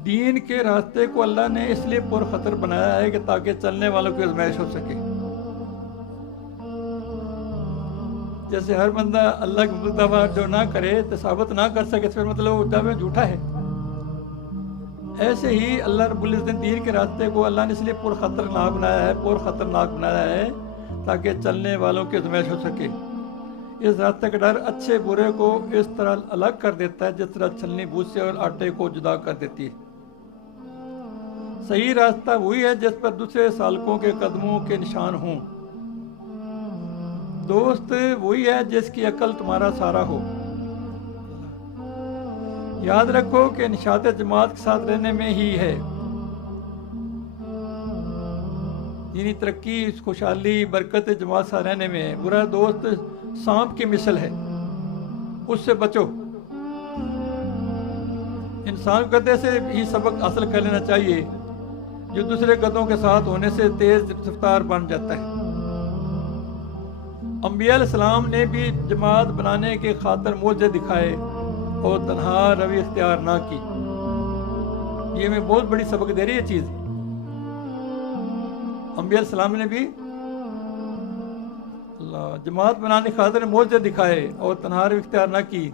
दीन के रास्ते को अल्लाह ने इसलिए पुरखतर बनाया है कि ताकि चलने वालों की आजमाइश हो सके। जैसे हर बंदा अल्लाह की दफा जो ना करे तो साबित ना कर सके, फिर मतलब वो दावा झूठा है। ऐसे ही अल्लाह रब्बुल इज्जत ने दीन के रास्ते को अल्लाह ने इसलिए पुरखतरनाक बनाया है, पुरखतरनाक बनाया है ताकि चलने वालों की आजमाइश हो सके। इस रास्ते का डर अच्छे बुरे को इस तरह अलग कर देता है जिस तरह छलनी भूसे और आटे को जुदा कर देती है। सही रास्ता वही है जिस पर दूसरे सालकों के कदमों के निशान हों। दोस्त वही है जिसकी अकल तुम्हारा सहारा हो। याद रखो कि निशात जमात के साथ रहने में ही है यानी तरक्की, खुशहाली, बरकत जमात साथ रहने में है। बुरा दोस्त सांप की मिसल है, उससे बचो। इंसान को गधे से ही सबक हासिल कर लेना चाहिए जो दूसरे गधों के साथ होने से तेज रफ्तार बन जाता है। अंबिया अलैहिस्सलाम ने भी जमात बनाने के खातिर मौजे दिखाए और तन्हा रवि इख्तियार ना की। ये हमें बहुत बड़ी सबक दे रही है चीज। अंबिया अलैहिस्सलाम ने भी जमात बनाने के खातिर मौजे दिखाए और तन्हा रवि इख्तियार ना की।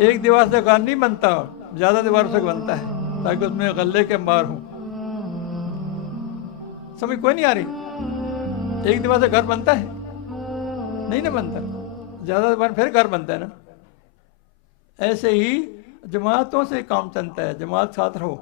एक दीवार से घर नहीं बनता, ज्यादा दीवारों से बनता है ताकि उसमें गले के अंबार हों। समझ कोई नहीं आ रही? एक दीवार से घर बनता है? नहीं ना बनता, ज्यादा दीवार फिर घर बनता है ना। ऐसे ही जमातों से काम चलता है, जमात साथ रहो।